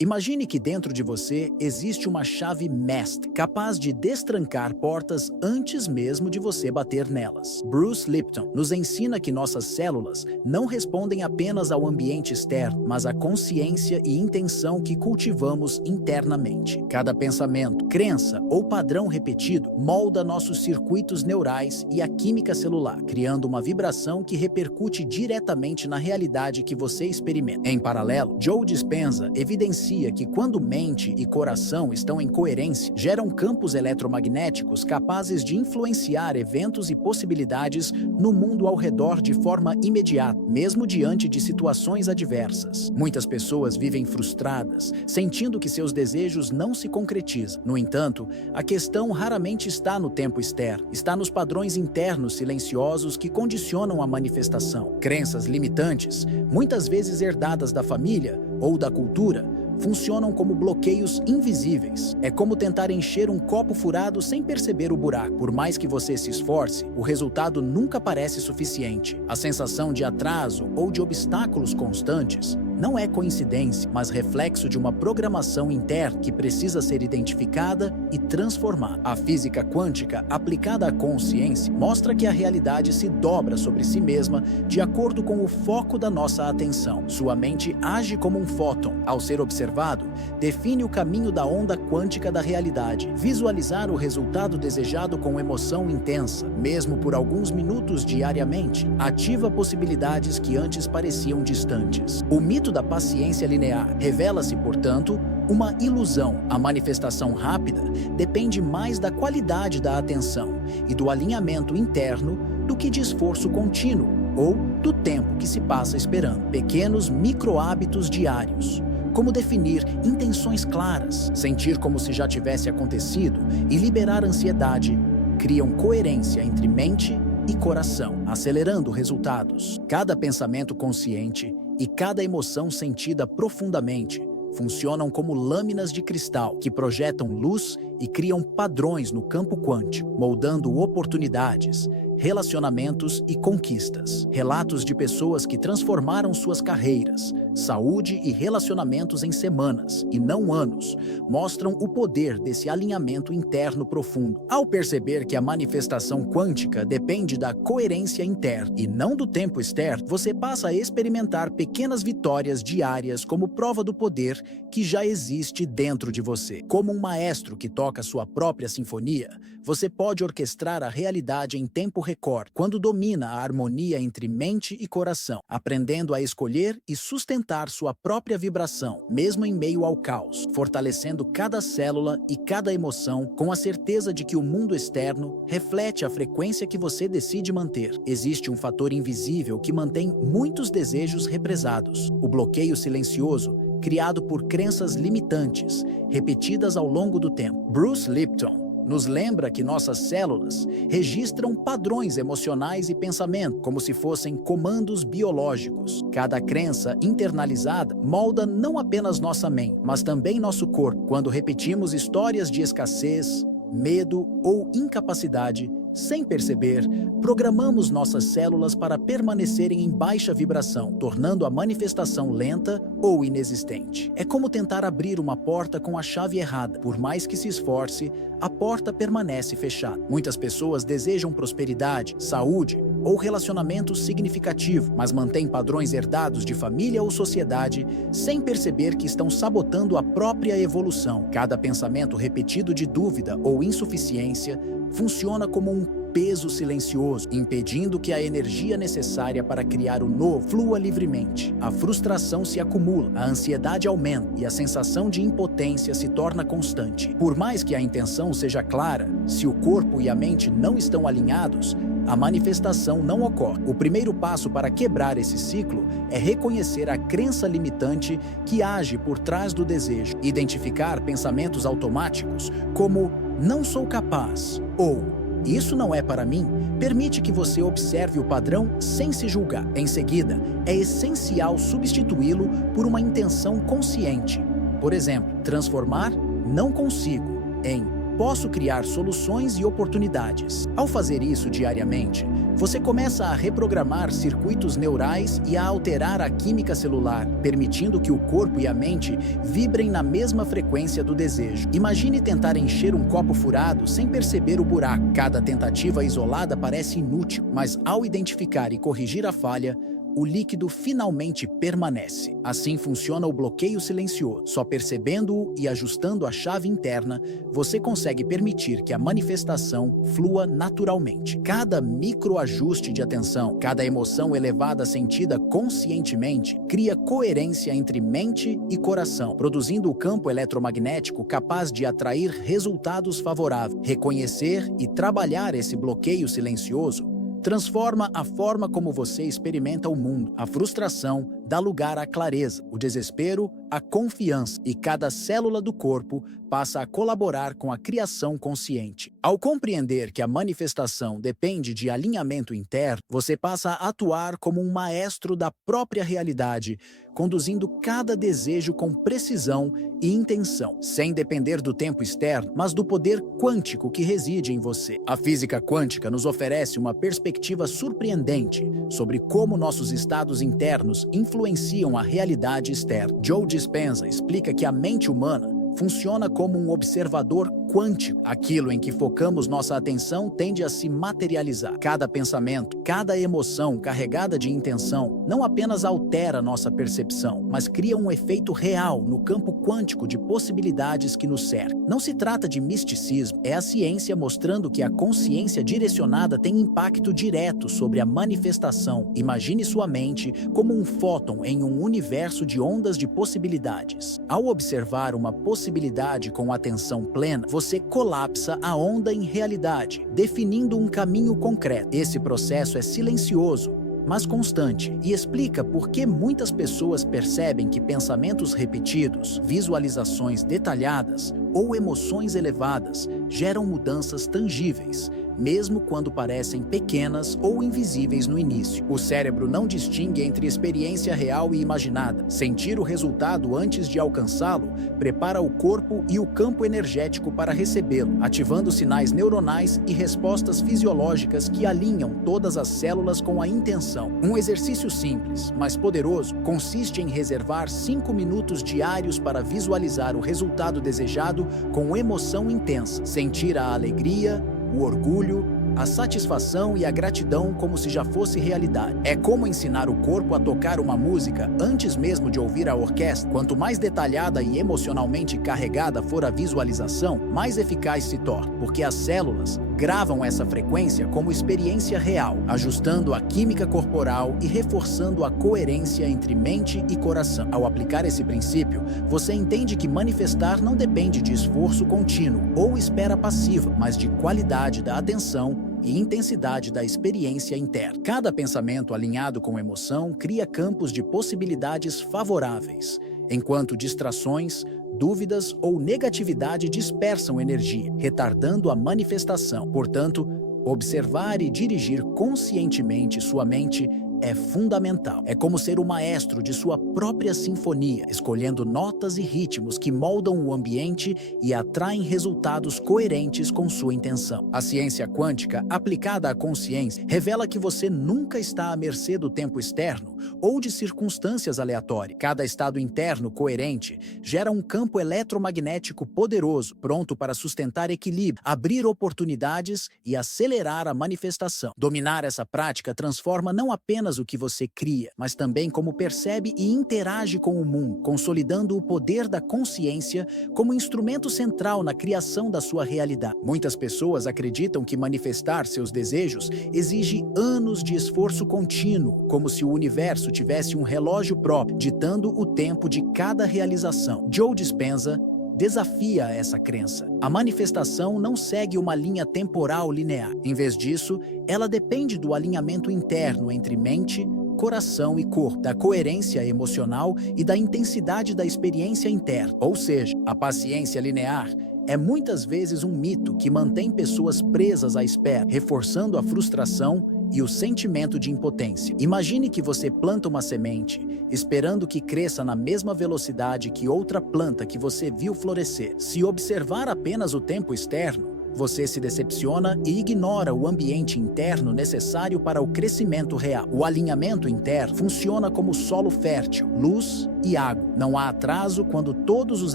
Imagine que dentro de você existe uma chave mestre, capaz de destrancar portas antes mesmo de você bater nelas. Bruce Lipton nos ensina que nossas células não respondem apenas ao ambiente externo, mas à consciência e intenção que cultivamos internamente. Cada pensamento, crença ou padrão repetido molda nossos circuitos neurais e a química celular, criando uma vibração que repercute diretamente na realidade que você experimenta. Em paralelo, Joe Dispenza evidencia que quando mente e coração estão em coerência, geram campos eletromagnéticos capazes de influenciar eventos e possibilidades no mundo ao redor de forma imediata, mesmo diante de situações adversas. Muitas pessoas vivem frustradas, sentindo que seus desejos não se concretizam. No entanto, a questão raramente está no tempo externo, está nos padrões internos silenciosos que condicionam a manifestação. Crenças limitantes, muitas vezes herdadas da família ou da cultura, funcionam como bloqueios invisíveis. É como tentar encher um copo furado sem perceber o buraco. Por mais que você se esforce, o resultado nunca parece suficiente. A sensação de atraso ou de obstáculos constantes não é coincidência, mas reflexo de uma programação interna que precisa ser identificada e transformada. A física quântica, aplicada à consciência, mostra que a realidade se dobra sobre si mesma de acordo com o foco da nossa atenção. Sua mente age como um fóton. Ao ser observado, define o caminho da onda quântica da realidade. Visualizar o resultado desejado com emoção intensa, mesmo por alguns minutos diariamente, ativa possibilidades que antes pareciam distantes. O mito da paciência linear revela-se, portanto, uma ilusão. A manifestação rápida depende mais da qualidade da atenção e do alinhamento interno do que de esforço contínuo ou do tempo que se passa esperando. Pequenos micro-hábitos diários, como definir intenções claras, sentir como se já tivesse acontecido e liberar ansiedade, criam coerência entre mente e coração, acelerando resultados. Cada pensamento consciente e cada emoção sentida profundamente funcionam como lâminas de cristal que projetam luz e criam padrões no campo quântico, moldando oportunidades, relacionamentos e conquistas. Relatos de pessoas que transformaram suas carreiras, saúde e relacionamentos em semanas, e não anos, mostram o poder desse alinhamento interno profundo. Ao perceber que a manifestação quântica depende da coerência interna e não do tempo externo, você passa a experimentar pequenas vitórias diárias como prova do poder que já existe dentro de você. Como um maestro que toca sua própria sinfonia, você pode orquestrar a realidade em tempo recorde, quando domina a harmonia entre mente e coração, aprendendo a escolher e sustentar sua própria vibração, mesmo em meio ao caos, fortalecendo cada célula e cada emoção com a certeza de que o mundo externo reflete a frequência que você decide manter. Existe um fator invisível que mantém muitos desejos represados: o bloqueio silencioso, criado por crenças limitantes, repetidas ao longo do tempo. Bruce Lipton nos lembra que nossas células registram padrões emocionais e pensamento, como se fossem comandos biológicos. Cada crença internalizada molda não apenas nossa mente, mas também nosso corpo. Quando repetimos histórias de escassez, medo ou incapacidade, sem perceber, programamos nossas células para permanecerem em baixa vibração, tornando a manifestação lenta ou inexistente. É como tentar abrir uma porta com a chave errada. Por mais que se esforce, a porta permanece fechada. Muitas pessoas desejam prosperidade, saúde ou relacionamento significativo, mas mantêm padrões herdados de família ou sociedade sem perceber que estão sabotando a própria evolução. Cada pensamento repetido de dúvida ou insuficiência funciona como um peso silencioso, impedindo que a energia necessária para criar o novo flua livremente. A frustração se acumula, a ansiedade aumenta e a sensação de impotência se torna constante. Por mais que a intenção seja clara, se o corpo e a mente não estão alinhados, a manifestação não ocorre. O primeiro passo para quebrar esse ciclo é reconhecer a crença limitante que age por trás do desejo. Identificar pensamentos automáticos como "não sou capaz" ou "isso não é para mim", permite que você observe o padrão sem se julgar. Em seguida, é essencial substituí-lo por uma intenção consciente. Por exemplo, transformar "não consigo" em posso criar soluções e oportunidades. Ao fazer isso diariamente, você começa a reprogramar circuitos neurais e a alterar a química celular, permitindo que o corpo e a mente vibrem na mesma frequência do desejo. Imagine tentar encher um copo furado sem perceber o buraco. Cada tentativa isolada parece inútil, mas ao identificar e corrigir a falha, o líquido finalmente permanece. Assim funciona o bloqueio silencioso. Só percebendo-o e ajustando a chave interna, você consegue permitir que a manifestação flua naturalmente. Cada microajuste de atenção, cada emoção elevada sentida conscientemente, cria coerência entre mente e coração, produzindo o campo eletromagnético capaz de atrair resultados favoráveis. Reconhecer e trabalhar esse bloqueio silencioso transforma a forma como você experimenta o mundo. A frustração dá lugar à clareza, o desespero à confiança, e cada célula do corpo passa a colaborar com a criação consciente. Ao compreender que a manifestação depende de alinhamento interno, você passa a atuar como um maestro da própria realidade, conduzindo cada desejo com precisão e intenção, sem depender do tempo externo, mas do poder quântico que reside em você. A física quântica nos oferece uma perspectiva surpreendente sobre como nossos estados internos influenciam a realidade externa. Joe Dispenza explica que a mente humana funciona como um observador quântico. Aquilo em que focamos nossa atenção tende a se materializar. Cada pensamento, cada emoção carregada de intenção não apenas altera nossa percepção, mas cria um efeito real no campo quântico de possibilidades que nos cerca. Não se trata de misticismo, é a ciência mostrando que a consciência direcionada tem impacto direto sobre a manifestação. Imagine sua mente como um fóton em um universo de ondas de possibilidades. Ao observar uma possibilidade com atenção plena, você colapsa a onda em realidade, definindo um caminho concreto. Esse processo é silencioso, mas constante, e explica por que muitas pessoas percebem que pensamentos repetidos, visualizações detalhadas ou emoções elevadas geram mudanças tangíveis, mesmo quando parecem pequenas ou invisíveis no início. O cérebro não distingue entre experiência real e imaginada. Sentir o resultado antes de alcançá-lo prepara o corpo e o campo energético para recebê-lo, ativando sinais neuronais e respostas fisiológicas que alinham todas as células com a intenção. Um exercício simples, mas poderoso, consiste em reservar 5 minutos diários para visualizar o resultado desejado com emoção intensa, sentir a alegria, o orgulho, a satisfação e a gratidão como se já fosse realidade. É como ensinar o corpo a tocar uma música antes mesmo de ouvir a orquestra. Quanto mais detalhada e emocionalmente carregada for a visualização, mais eficaz se torna, porque as células gravam essa frequência como experiência real, ajustando a química corporal e reforçando a coerência entre mente e coração. Ao aplicar esse princípio, você entende que manifestar não depende de esforço contínuo ou espera passiva, mas de qualidade da atenção e intensidade da experiência interna. Cada pensamento alinhado com emoção cria campos de possibilidades favoráveis, enquanto distrações, dúvidas ou negatividade dispersam energia, retardando a manifestação. Portanto, observar e dirigir conscientemente sua mente é fundamental. É como ser o maestro de sua própria sinfonia, escolhendo notas e ritmos que moldam o ambiente e atraem resultados coerentes com sua intenção. A ciência quântica, aplicada à consciência, revela que você nunca está à mercê do tempo externo ou de circunstâncias aleatórias. Cada estado interno coerente gera um campo eletromagnético poderoso, pronto para sustentar equilíbrio, abrir oportunidades e acelerar a manifestação. Dominar essa prática transforma não apenas o que você cria, mas também como percebe e interage com o mundo, consolidando o poder da consciência como instrumento central na criação da sua realidade. Muitas pessoas acreditam que manifestar seus desejos exige anos de esforço contínuo, como se o universo tivesse um relógio próprio, ditando o tempo de cada realização. Joe Dispenza desafia essa crença. A manifestação não segue uma linha temporal linear. Em vez disso, ela depende do alinhamento interno entre mente, coração e corpo, da coerência emocional e da intensidade da experiência interna. Ou seja, a paciência linear é muitas vezes um mito que mantém pessoas presas à espera, reforçando a frustração e o sentimento de impotência. Imagine que você planta uma semente, esperando que cresça na mesma velocidade que outra planta que você viu florescer. Se observar apenas o tempo externo, você se decepciona e ignora o ambiente interno necessário para o crescimento real. O alinhamento interno funciona como solo fértil, luz e água. Não há atraso quando todos os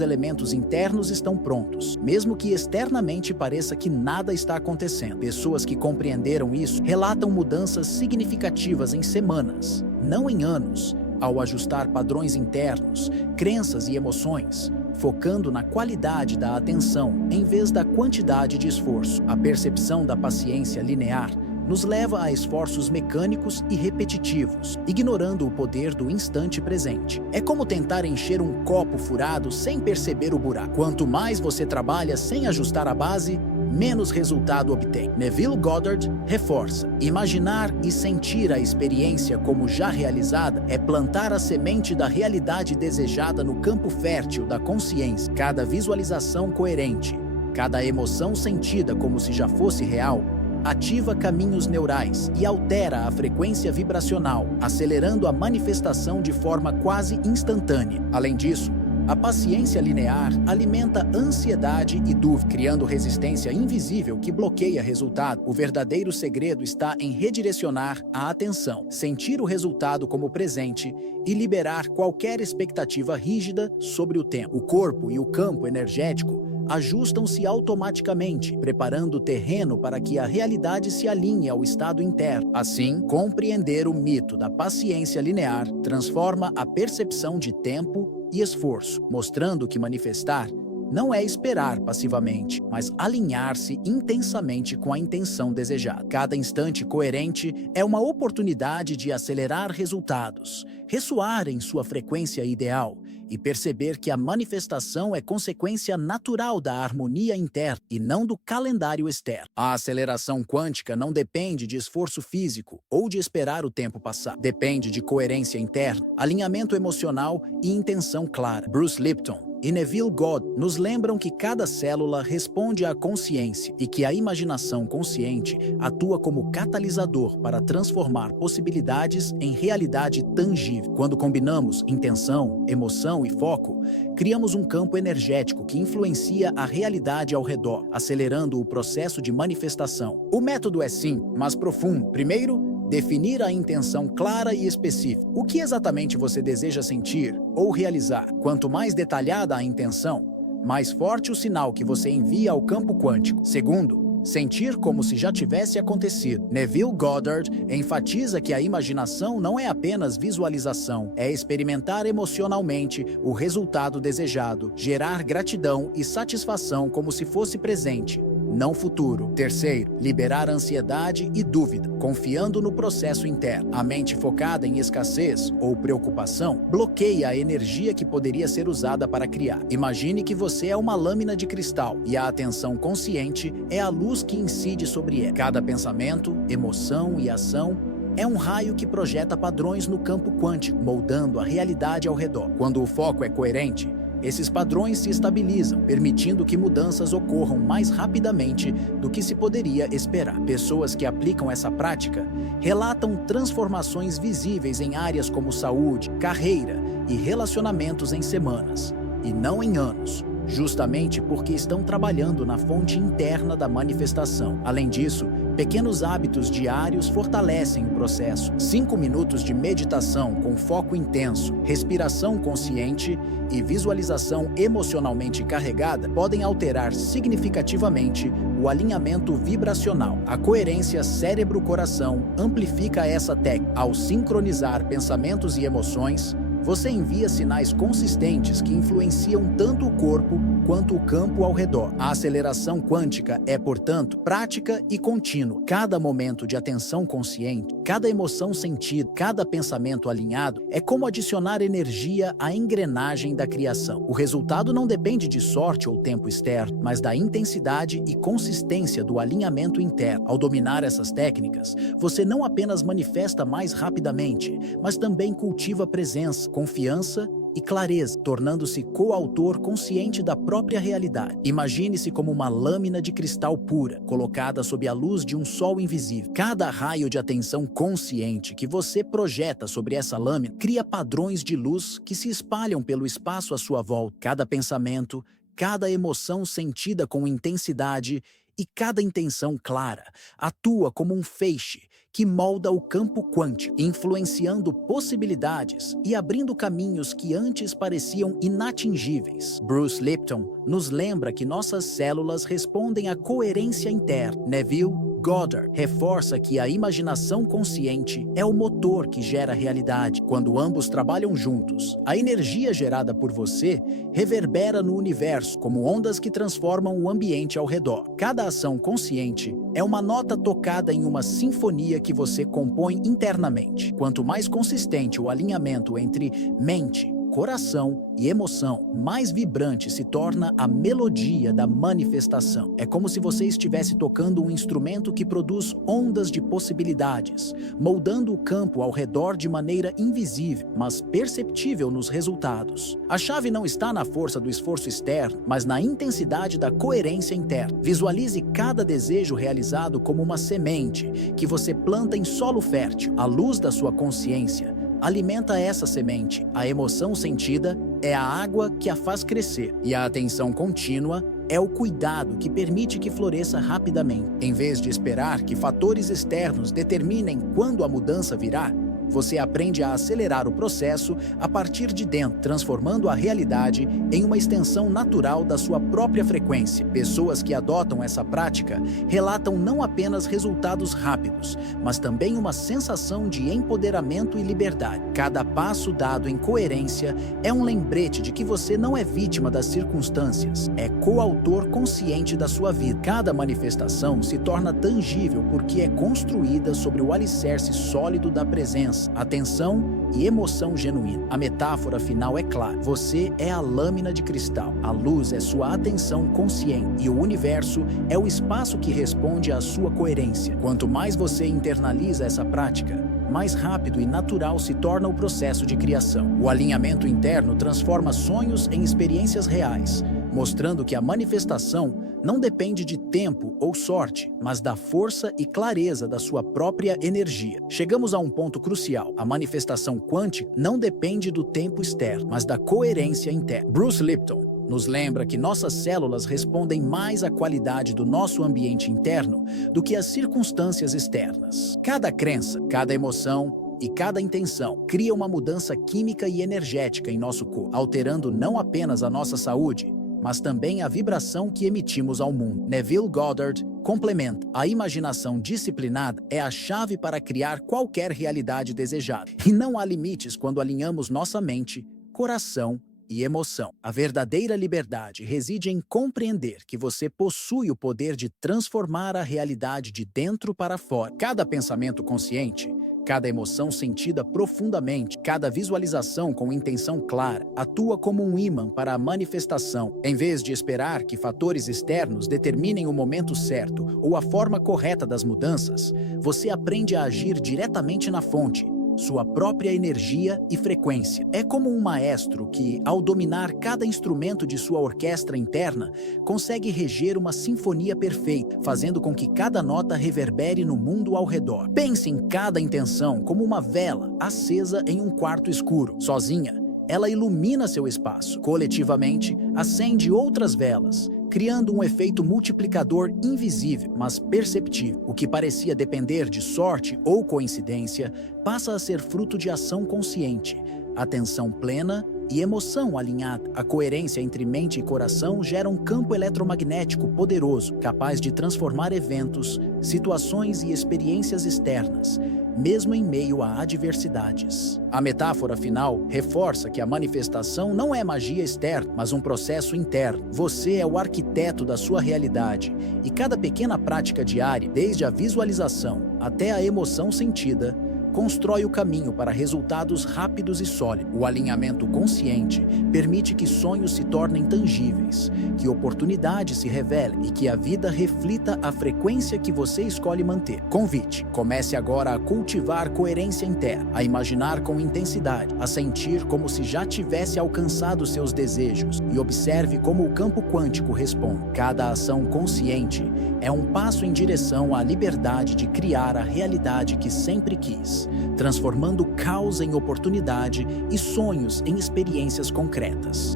elementos internos estão prontos, mesmo que externamente pareça que nada está acontecendo. Pessoas que compreenderam isso relatam mudanças significativas em semanas, não em anos, ao ajustar padrões internos, crenças e emoções, focando na qualidade da atenção em vez da quantidade de esforço. A percepção da paciência linear nos leva a esforços mecânicos e repetitivos, ignorando o poder do instante presente. É como tentar encher um copo furado sem perceber o buraco. Quanto mais você trabalha sem ajustar a base, menos resultado obtém. Neville Goddard reforça: imaginar e sentir a experiência como já realizada é plantar a semente da realidade desejada no campo fértil da consciência. Cada visualização coerente, cada emoção sentida como se já fosse real, ativa caminhos neurais e altera a frequência vibracional, acelerando a manifestação de forma quase instantânea. Além disso, a paciência linear alimenta ansiedade e dúvida, criando resistência invisível que bloqueia resultado. O verdadeiro segredo está em redirecionar a atenção, sentir o resultado como presente e liberar qualquer expectativa rígida sobre o tempo. O corpo e o campo energético ajustam-se automaticamente, preparando o terreno para que a realidade se alinhe ao estado interno. Assim, compreender o mito da paciência linear transforma a percepção de tempo e esforço, mostrando que manifestar não é esperar passivamente, mas alinhar-se intensamente com a intenção desejada. Cada instante coerente é uma oportunidade de acelerar resultados, ressoar em sua frequência ideal e perceber que a manifestação é consequência natural da harmonia interna e não do calendário externo. A aceleração quântica não depende de esforço físico ou de esperar o tempo passar. Depende de coerência interna, alinhamento emocional e intenção clara. Bruce Lipton e Neville Goddard nos lembram que cada célula responde à consciência e que a imaginação consciente atua como catalisador para transformar possibilidades em realidade tangível. Quando combinamos intenção, emoção e foco, criamos um campo energético que influencia a realidade ao redor, acelerando o processo de manifestação. O método é simples, mas profundo. Primeiro, definir a intenção clara e específica. O que exatamente você deseja sentir ou realizar? Quanto mais detalhada a intenção, mais forte o sinal que você envia ao campo quântico. Segundo, sentir como se já tivesse acontecido. Neville Goddard enfatiza que a imaginação não é apenas visualização, é experimentar emocionalmente o resultado desejado, gerar gratidão e satisfação como se fosse presente, não futuro. Terceiro, liberar ansiedade e dúvida, confiando no processo interno. A mente focada em escassez ou preocupação bloqueia a energia que poderia ser usada para criar. Imagine que você é uma lâmina de cristal e a atenção consciente é a luz que incide sobre ela. Cada pensamento, emoção e ação é um raio que projeta padrões no campo quântico, moldando a realidade ao redor. Quando o foco é coerente, esses padrões se estabilizam, permitindo que mudanças ocorram mais rapidamente do que se poderia esperar. Pessoas que aplicam essa prática relatam transformações visíveis em áreas como saúde, carreira e relacionamentos em semanas, e não em anos, justamente porque estão trabalhando na fonte interna da manifestação. Além disso, pequenos hábitos diários fortalecem o processo. 5 minutos de meditação com foco intenso, respiração consciente e visualização emocionalmente carregada podem alterar significativamente o alinhamento vibracional. A coerência cérebro-coração amplifica essa técnica. Ao sincronizar pensamentos e emoções, você envia sinais consistentes que influenciam tanto o corpo quanto o campo ao redor. A aceleração quântica é, portanto, prática e contínua. Cada momento de atenção consciente, cada emoção sentida, cada pensamento alinhado é como adicionar energia à engrenagem da criação. O resultado não depende de sorte ou tempo externo, mas da intensidade e consistência do alinhamento interno. Ao dominar essas técnicas, você não apenas manifesta mais rapidamente, mas também cultiva presença, confiança e clareza, tornando-se coautor consciente da própria realidade. Imagine-se como uma lâmina de cristal pura, colocada sob a luz de um sol invisível. Cada raio de atenção consciente que você projeta sobre essa lâmina cria padrões de luz que se espalham pelo espaço à sua volta. Cada pensamento, cada emoção sentida com intensidade e cada intenção clara atua como um feixe que molda o campo quântico, influenciando possibilidades e abrindo caminhos que antes pareciam inatingíveis. Bruce Lipton nos lembra que nossas células respondem à coerência interna. Neville Goddard reforça que a imaginação consciente é o motor que gera a realidade. Quando ambos trabalham juntos, a energia gerada por você reverbera no universo como ondas que transformam o ambiente ao redor. Cada ação consciente é uma nota tocada em uma sinfonia que você compõe internamente. Quanto mais consistente o alinhamento entre mente, coração e emoção, mais vibrante se torna a melodia da manifestação. É como se você estivesse tocando um instrumento que produz ondas de possibilidades, moldando o campo ao redor de maneira invisível, mas perceptível nos resultados. A chave não está na força do esforço externo, mas na intensidade da coerência interna. Visualize cada desejo realizado como uma semente que você planta em solo fértil. A luz da sua consciência alimenta essa semente. A emoção sentida é a água que a faz crescer, e a atenção contínua é o cuidado que permite que floresça rapidamente. Em vez de esperar que fatores externos determinem quando a mudança virá, você aprende a acelerar o processo a partir de dentro, transformando a realidade em uma extensão natural da sua própria frequência. Pessoas que adotam essa prática relatam não apenas resultados rápidos, mas também uma sensação de empoderamento e liberdade. Cada passo dado em coerência é um lembrete de que você não é vítima das circunstâncias, é coautor consciente da sua vida. Cada manifestação se torna tangível porque é construída sobre o alicerce sólido da presença, atenção e emoção genuína. A metáfora final é clara. Você é a lâmina de cristal. A luz é sua atenção consciente e o universo é o espaço que responde à sua coerência. Quanto mais você internaliza essa prática, mais rápido e natural se torna o processo de criação. O alinhamento interno transforma sonhos em experiências reais, mostrando que a manifestação não depende de tempo ou sorte, mas da força e clareza da sua própria energia. Chegamos a um ponto crucial. A manifestação quântica não depende do tempo externo, mas da coerência interna. Bruce Lipton nos lembra que nossas células respondem mais à qualidade do nosso ambiente interno do que às circunstâncias externas. Cada crença, cada emoção e cada intenção cria uma mudança química e energética em nosso corpo, alterando não apenas a nossa saúde, mas também a vibração que emitimos ao mundo. Neville Goddard complementa: a imaginação disciplinada é a chave para criar qualquer realidade desejada. E não há limites quando alinhamos nossa mente, coração e emoção. A verdadeira liberdade reside em compreender que você possui o poder de transformar a realidade de dentro para fora. Cada pensamento consciente, cada emoção sentida profundamente, cada visualização com intenção clara, atua como um ímã para a manifestação. Em vez de esperar que fatores externos determinem o momento certo ou a forma correta das mudanças, você aprende a agir diretamente na fonte, sua própria energia e frequência. É como um maestro que, ao dominar cada instrumento de sua orquestra interna, consegue reger uma sinfonia perfeita, fazendo com que cada nota reverbere no mundo ao redor. Pense em cada intenção como uma vela acesa em um quarto escuro. Sozinha, ela ilumina seu espaço. Coletivamente, acende outras velas, criando um efeito multiplicador invisível, mas perceptível. O que parecia depender de sorte ou coincidência passa a ser fruto de ação consciente, atenção plena e emoção alinhada. A coerência entre mente e coração gera um campo eletromagnético poderoso, capaz de transformar eventos, situações e experiências externas, mesmo em meio a adversidades. A metáfora final reforça que a manifestação não é magia externa, mas um processo interno. Você é o arquiteto da sua realidade, e cada pequena prática diária, desde a visualização até a emoção sentida, constrói o caminho para resultados rápidos e sólidos. O alinhamento consciente permite que sonhos se tornem tangíveis, que oportunidades se revelem e que a vida reflita a frequência que você escolhe manter. Convite: comece agora a cultivar coerência interna, a imaginar com intensidade, a sentir como se já tivesse alcançado seus desejos e observe como o campo quântico responde. Cada ação consciente é um passo em direção à liberdade de criar a realidade que sempre quis, transformando caos em oportunidade e sonhos em experiências concretas.